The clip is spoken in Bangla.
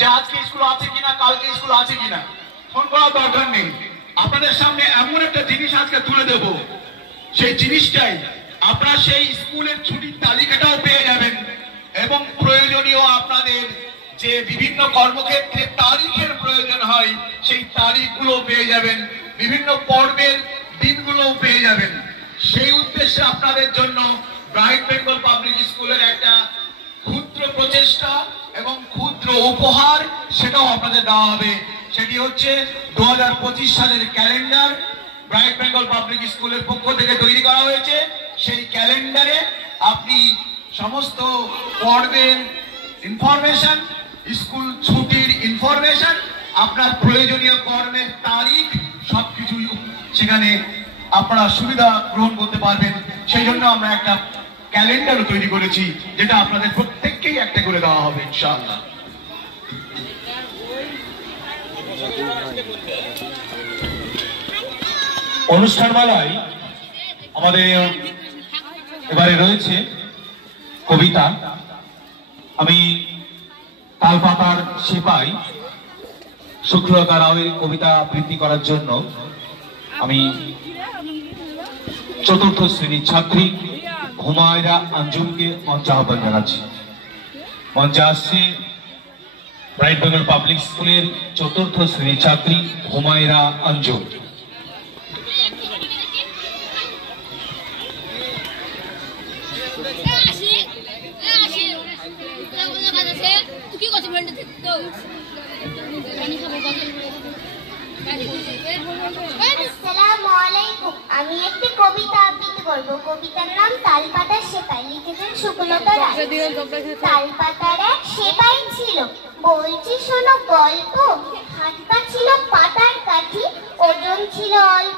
যে আজকে স্কুল আছে কিনা, কালকে স্কুল আছে কিনা, ফোন করার দরকার নেই। আপনাদের সামনে এমন একটা জিনিস আজকে তুলে দেব, সেই জিনিসটাই আপনারা সেই স্কুলের ছুটির তালিকাটাও পেয়ে যাবেন এবং প্রয়োজনীয় আপনাদের যে বিভিন্ন কর্মক্ষেত্রে তারিখের প্রয়োজন হয় সেই তারিখগুলো পেয়ে যাবেন, বিভিন্ন পর্বের দিনগুলোও পেয়ে যাবেন। সেই উদ্দেশ্যে আপনাদের জন্য ব্রাইট বেঙ্গল পাবলিক স্কুলের একটা ক্ষুদ্র প্রচেষ্টা এবং ক্ষুদ্র উপহার সেটাও আপনাদের দেওয়া হবে। সেটি হচ্ছে 2025 সালের ক্যালেন্ডার ব্রাইট বেঙ্গল পাবলিক স্কুলের পক্ষ থেকে তৈরি করা হয়েছে। সেই ক্যালেন্ডারে আপনি সমস্ত পর্বের ইনফরমেশন, স্কুল ছুটির ইনফরমেশন, আপনার প্রয়োজনীয় কর্মের তারিখ সবকিছু সেখানে আপনারা সুবিধা গ্রহণ করতে পারবেন। সেই জন্য আমরা একটা ক্যালেন্ডারও তৈরি করেছি, যেটা আপনাদের প্রত্যেককেই একটা করে দেওয়া হবে ইনশাআল্লাহ। অনুষ্ঠানমালায় আমাদের এবারে রয়েছে কবিতা। আমি তালপাতার সেপাই শুক্লতা রাওয়ের কবিতা আবৃত্তি করার জন্য আমি চতুর্থ শ্রেণীর ছাত্রী হুমায়রা আঞ্জুমকে মঞ্চে আহ্বান জানাচ্ছি। মঞ্চে আসছে ব্রাইট বেঙ্গল পাবলিক স্কুলের চতুর্থ শ্রেণীর ছাত্রী হুমায়রা আঞ্জুম। আমি একটি কবিতা আবৃত্তি করব। কবিতার নাম তালপাতার সেপাই, লিখেছেন শুক্লতা রায়। তালপাতার এক সেপাই ছিল, বলছি শোনো গল্প। হাত পা ছিল পাতার কাঠি, ওজন ছিল অল্প।